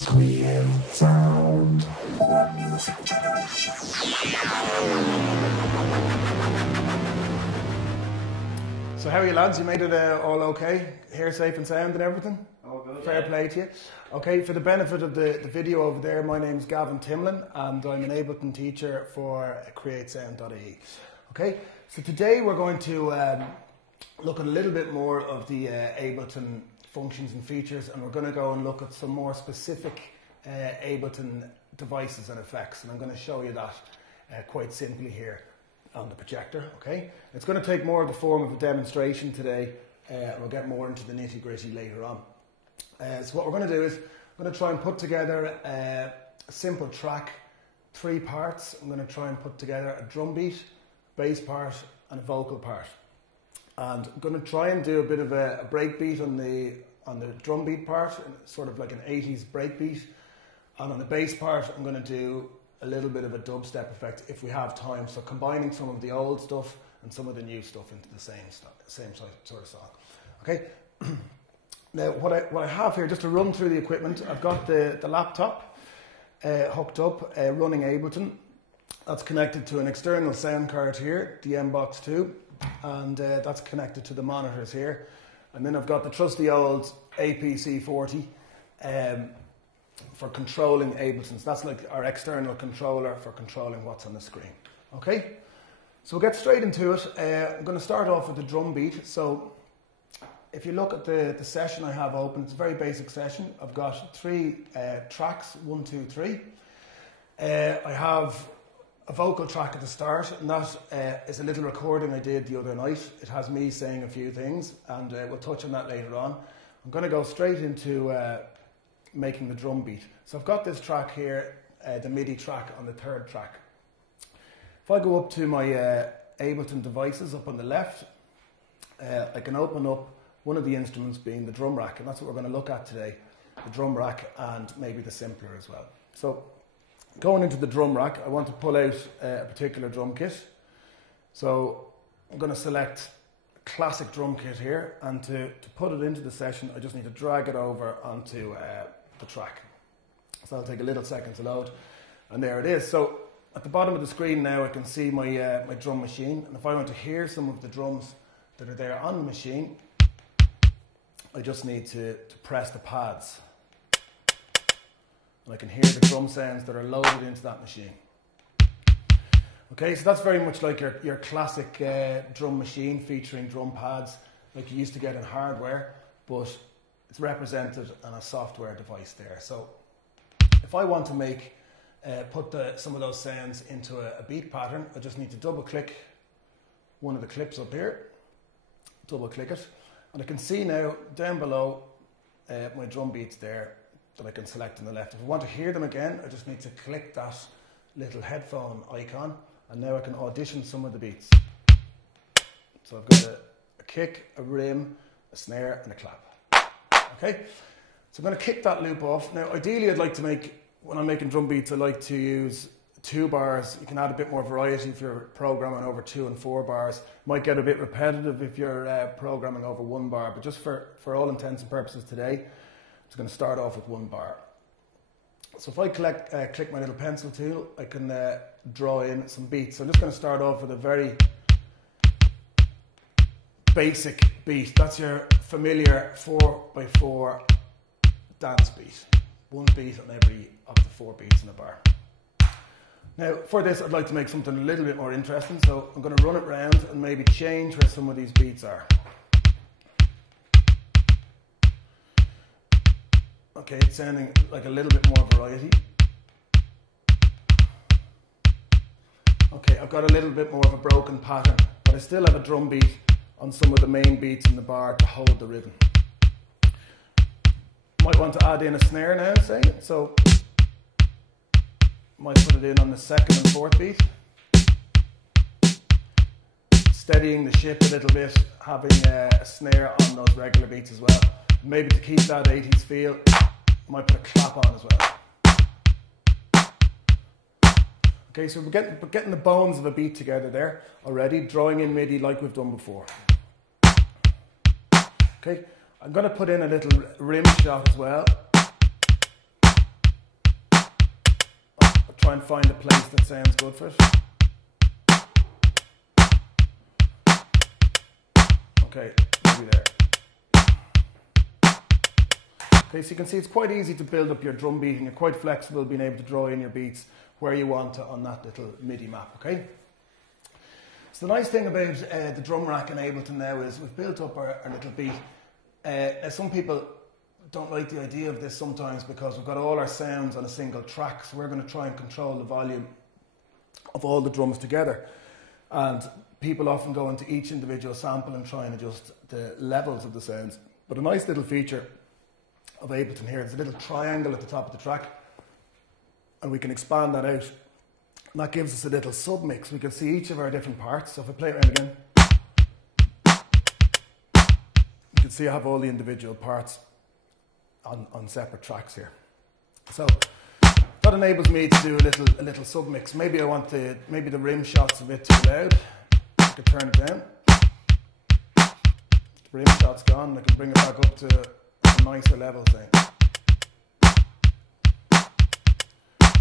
CreateSound. So how are you lads? You made it all okay? Hair safe and sound and everything? All good. Fair play to you. Okay, for the benefit of the video over there, my name's Gavin Timlin and I'm an Ableton teacher for CreateSound.ie. Okay, so today we're going to look at a little bit more of the Ableton functions and features, and we're going to go and look at some more specific Ableton devices and effects, and I'm going to show you that quite simply here on the projector. Okay, it's going to take more of the form of a demonstration today, and we'll get more into the nitty-gritty later on. So what we're going to do is I'm going to try and put together a simple track, 3 parts. I'm going to try and put together a drum beat, bass part and a vocal part. And I'm going to try and do a bit of a break beat on the drum beat part, sort of like an 80s break beat. And on the bass part, I'm going to do a little bit of a dubstep effect if we have time. So combining some of the old stuff and some of the new stuff into the same sort of song. Okay. Now, what I have here, just to run through the equipment, I've got the laptop hooked up, running Ableton. That's connected to an external sound card here, the M-Box 2. And that's connected to the monitors here, and then I've got the trusty old APC40 for controlling Ableton. So that's like our external controller for controlling what's on the screen. Okay, so we'll get straight into it. I'm going to start off with the drum beat. So if you look at the session I have open, it's a very basic session. I've got 3 tracks, 1, 2, 3. I have a vocal track at the start, and that is a little recording I did the other night. It has me saying a few things, and we'll touch on that later on. I'm going to go straight into making the drum beat. So I've got this track here, the MIDI track on the 3rd track. If I go up to my Ableton devices up on the left, I can open up one of the instruments being the drum rack, and that's what we're going to look at today, the drum rack and maybe the simpler as well. So going into the drum rack, I want to pull out a particular drum kit. So I'm going to select a classic drum kit here, and to put it into the session, I just need to drag it over onto the track. So that'll take a little second to load, and there it is. So at the bottom of the screen now, I can see my drum machine, and if I want to hear some of the drums that are there on the machine, I just need to press the pads. And I can hear the drum sounds that are loaded into that machine. Okay, so that's very much like your classic drum machine featuring drum pads like you used to get in hardware, but it's represented on a software device there. So if I want to put some of those sounds into a beat pattern, I just need to double click one of the clips up here, double click it, and I can see now down below my drum beats there that I can select on the left. If I want to hear them again, I just need to click that little headphone icon, and now I can audition some of the beats. So I've got a kick, a rim, a snare and a clap. Okay, so I'm going to kick that loop off. Now ideally I'd like to when I'm making drum beats, I like to use 2 bars. You can add a bit more variety if you're programming over 2 and 4 bars. Might get a bit repetitive if you're programming over 1 bar, but just for all intents and purposes today, I'm going to start off with 1 bar. So if I click my little pencil tool, I can draw in some beats. So I'm just going to start off with a very basic beat. That's your familiar 4x4 dance beat. 1 beat on every of the 4 beats in the bar. Now for this, I'd like to make something a little bit more interesting. So I'm going to run it round and maybe change where some of these beats are. Okay, it's sounding like a little bit more variety. Okay, I've got a little bit more of a broken pattern, but I still have a drum beat on some of the main beats in the bar to hold the rhythm. Might want to add in a snare now, say. So, might put it in on the 2nd and 4th beat. Steadying the ship a little bit, having a snare on those regular beats as well. Maybe to keep that 80s feel, I might put a clap on as well. Okay, so we're getting the bones of a beat together there already, drawing in MIDI like we've done before. Okay, I'm going to put in a little rim shot as well. try and find a place that sounds good for it. Okay, maybe there. Okay, so you can see it's quite easy to build up your drum beat, and you're quite flexible being able to draw in your beats where you want to on that little MIDI map, okay? So the nice thing about the drum rack in Ableton now is we've built up our little beat. Now some people don't like the idea of this sometimes because we've got all our sounds on a single track, so we're going to try and control the volume of all the drums together. And people often go into each individual sample and try and adjust the levels of the sounds. But a nice little feature of Ableton here, there's a little triangle at the top of the track, and we can expand that out. And that gives us a little submix. We can see each of our different parts. So if I play it around again, you can see I have all the individual parts on separate tracks here. So that enables me to do a little submix. Maybe I want maybe the rim shot's a bit too loud. I could turn it down. The rim shot's gone. I can bring it back up to a nicer level, say.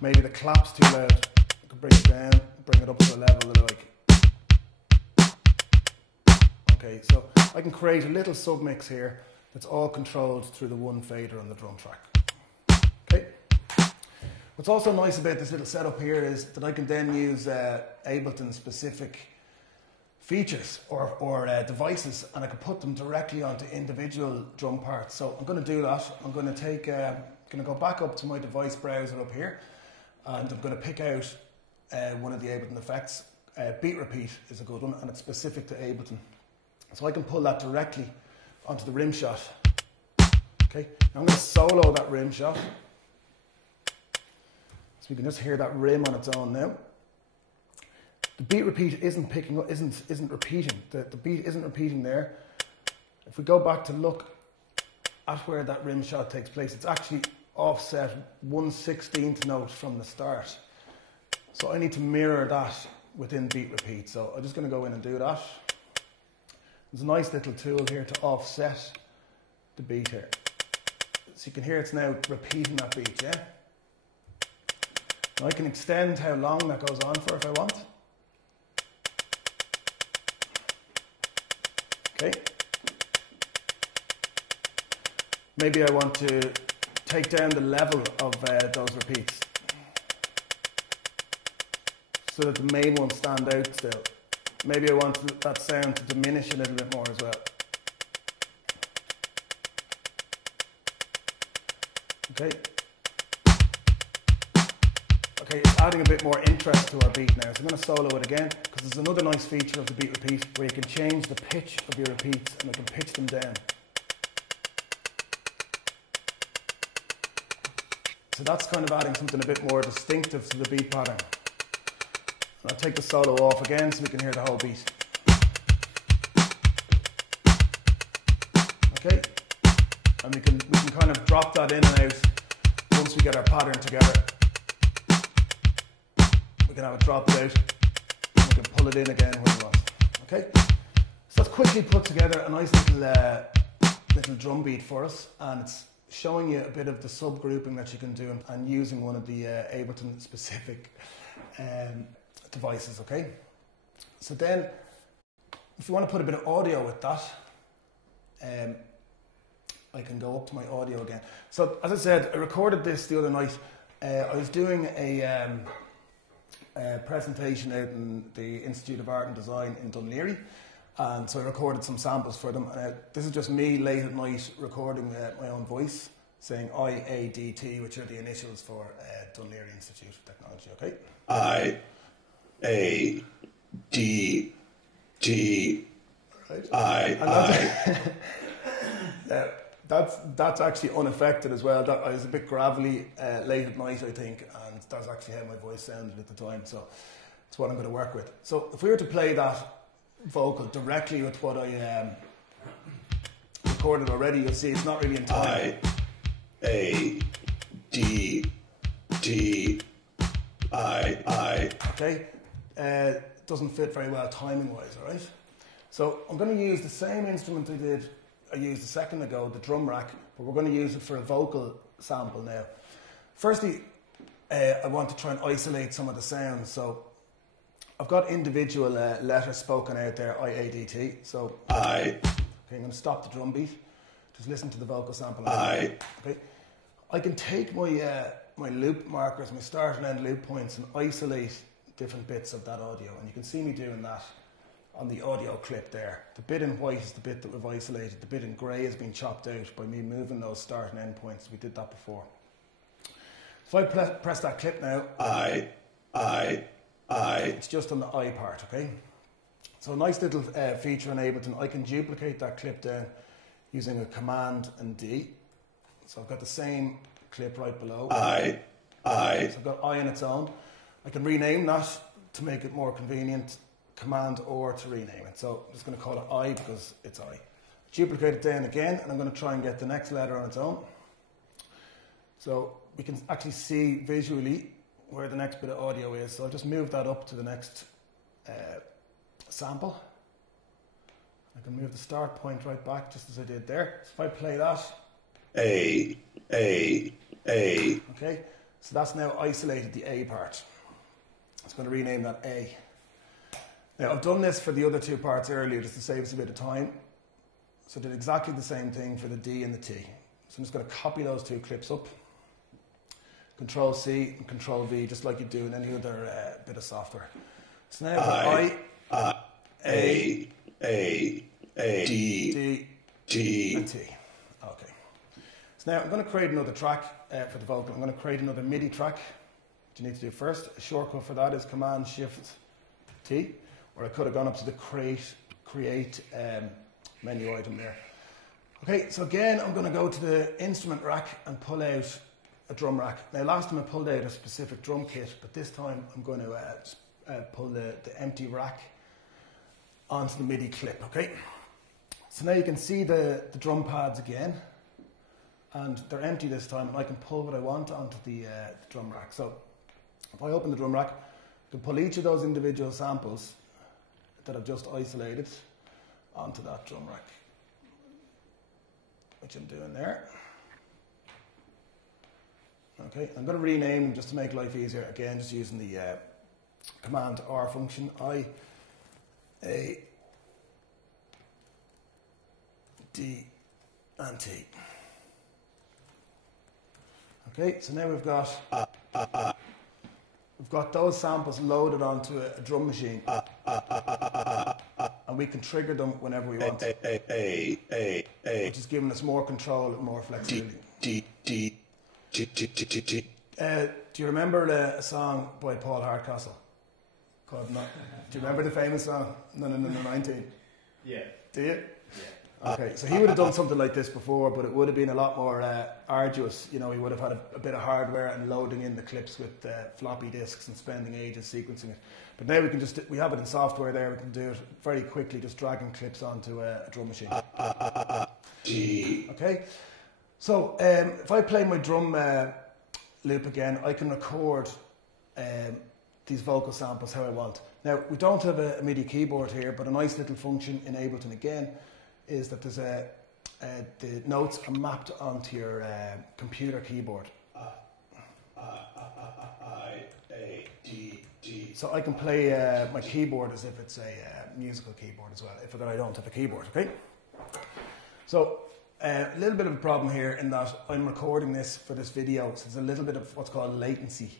Maybe the clap's too loud. I can bring it down, bring it up to a level that I like. Okay, so I can create a little submix here that's all controlled through the one fader on the drum track. Okay. What's also nice about this little setup here is that I can then use Ableton specific features or devices, and I can put them directly onto individual drum parts. So I'm going to do that. I'm going to go back up to my device browser up here, and I'm going to pick out one of the Ableton effects. Beat repeat is a good one, and it's specific to Ableton. So I can pull that directly onto the rim shot. Okay, now I'm going to solo that rim shot. So we can just hear that rim on its own now. The beat repeat isn't picking up, isn't repeating. The beat isn't repeating there. If we go back to look at where that rim shot takes place, it's actually offset 1/16th note from the start. So I need to mirror that within beat repeat. So I'm just going to go in and do that. There's a nice little tool here to offset the beat here. So you can hear it's now repeating that beat, yeah? Now I can extend how long that goes on for if I want. Okay. Maybe I want to take down the level of those repeats so that the main ones stand out still. Maybe I want that sound to diminish a little bit more as well. Okay. Okay, it's adding a bit more interest to our beat now. So I'm going to solo it again, because there's another nice feature of the beat repeat where you can change the pitch of your repeats and I can pitch them down. So that's kind of adding something a bit more distinctive to the beat pattern. And I'll take the solo off again so we can hear the whole beat. Okay, and we can kind of drop that in and out once we get our pattern together. We can have it dropped out and we can pull it in again when we want. Okay, so that's quickly put together a nice little drum beat for us, and it's showing you a bit of the subgrouping that you can do and using one of the Ableton specific devices. Okay, so then if you want to put a bit of audio with that, I can go up to my audio again. So as I said, I recorded this the other night. I was doing a presentation out in the Institute of Art and Design in Dunleary, and so I recorded some samples for them. This is just me late at night recording my own voice saying IADT, which are the initials for Dunleary Institute of Technology. Okay, IADT. Right. That's actually unaffected as well. I was a bit gravelly late at night, I think, and that's actually how my voice sounded at the time, so it's what I'm going to work with. So if we were to play that vocal directly with what I recorded already, you'll see it's not really in time. I. Okay, doesn't fit very well timing-wise, all right? So I'm going to use the same instrument I used a second ago, the drum rack, but we're going to use it for a vocal sample now. Firstly, I want to try and isolate some of the sounds. So I've got individual letters spoken out there, I-A-D-T. So okay, I'm going to stop the drum beat. Just listen to the vocal sample. Okay, I can take my my loop markers, my start and end loop points, and isolate different bits of that audio. And you can see me doing that on the audio clip there. The bit in white is the bit that we've isolated. The bit in grey has been chopped out by me moving those start and end points. We did that before. If I press that clip now, it's just on the I part, okay? So a nice little feature in Ableton, I can duplicate that clip down using a Command and D. So I've got the same clip right below. So I've got I on its own. I can rename that to make it more convenient, Command or to rename it. So I'm just going to call it I because it's I. Duplicate it down again, and I'm going to try and get the next letter on its own. So we can actually see visually where the next bit of audio is. So I'll just move that up to the next sample. I can move the start point right back just as I did there. So if I play that. A. Okay, so that's now isolated the A part. I'm just going to rename that A. Now I've done this for the other two parts earlier just to save us a bit of time. So I did exactly the same thing for the D and the T. So I'm just going to copy those two clips up. Control C and Control V, just like you do in any other bit of software. So now A, D, and T. Okay. So now I'm going to create another track for the vocal. I'm going to create another MIDI track. What you need to do first, a shortcut for that is Command Shift T, or I could have gone up to the create menu item there. Okay, so again, I'm going to go to the instrument rack and pull out a drum rack. Now last time I pulled out a specific drum kit, but this time I'm going to pull the empty rack onto the MIDI clip, okay? So now you can see the drum pads again, and they're empty this time, and I can pull what I want onto the drum rack. So if I open the drum rack, I can pull each of those individual samples that I've just isolated onto that drum rack, which I'm doing there. Okay, I'm going to rename them just to make life easier. Again, just using the Command R function. I, A, D, and T. Okay, so now we've got those samples loaded onto a drum machine, and we can trigger them whenever we want, which is giving us more control and more flexibility. Do you remember a song by Paul Hardcastle called Do you remember the famous song, No 19? Yeah. Do you? Yeah. Okay, so he would have done something like this before, but it would have been a lot more arduous. You know, he would have had a bit of hardware and loading in the clips with floppy disks and spending ages sequencing it. But now we have it in software there, we can do it very quickly, just dragging clips onto a drum machine. Okay, so if I play my drum loop again, I can record these vocal samples how I want. Now, we don't have a MIDI keyboard here, but a nice little function in Ableton again is that there's the notes are mapped onto your computer keyboard. So I can play my keyboard as if it's a musical keyboard as well, if I don't have a keyboard, okay? So a little bit of a problem here in that I'm recording this for this video, so there's a little bit of what's called latency.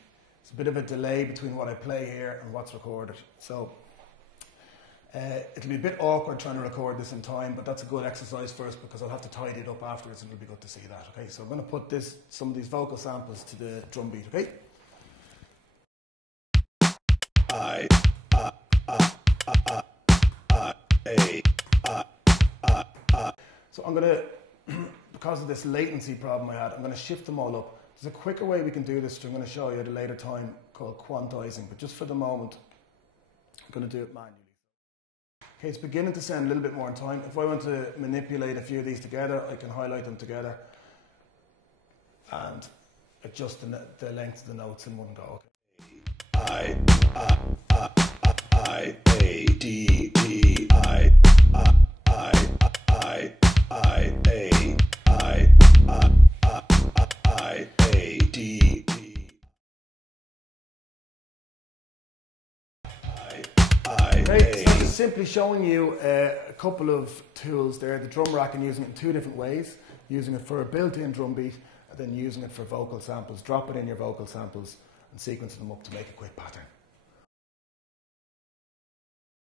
It's a bit of a delay between what I play here and what's recorded. So it'll be a bit awkward trying to record this in time, but that's a good exercise for us because I'll have to tidy it up afterwards and it'll be good to see that. Okay, so I'm going to put some of these vocal samples to the drum beat. Okay. So I'm going to, because of this latency problem I had, I'm going to shift them all up. There's a quicker way we can do this, which I'm going to show you at a later time, called quantizing. But just for the moment, I'm going to do it manually. Okay, it's beginning to sound a little bit more in time. If I want to manipulate a few of these together, I can highlight them together and adjust the length of the notes in one go. Okay, so I'm just simply showing you a couple of tools there, the drum rack, and using it in two different ways. Using it for a built-in drum beat, and then using it for vocal samples. Drop it in your vocal samples and sequence them up to make a quick pattern.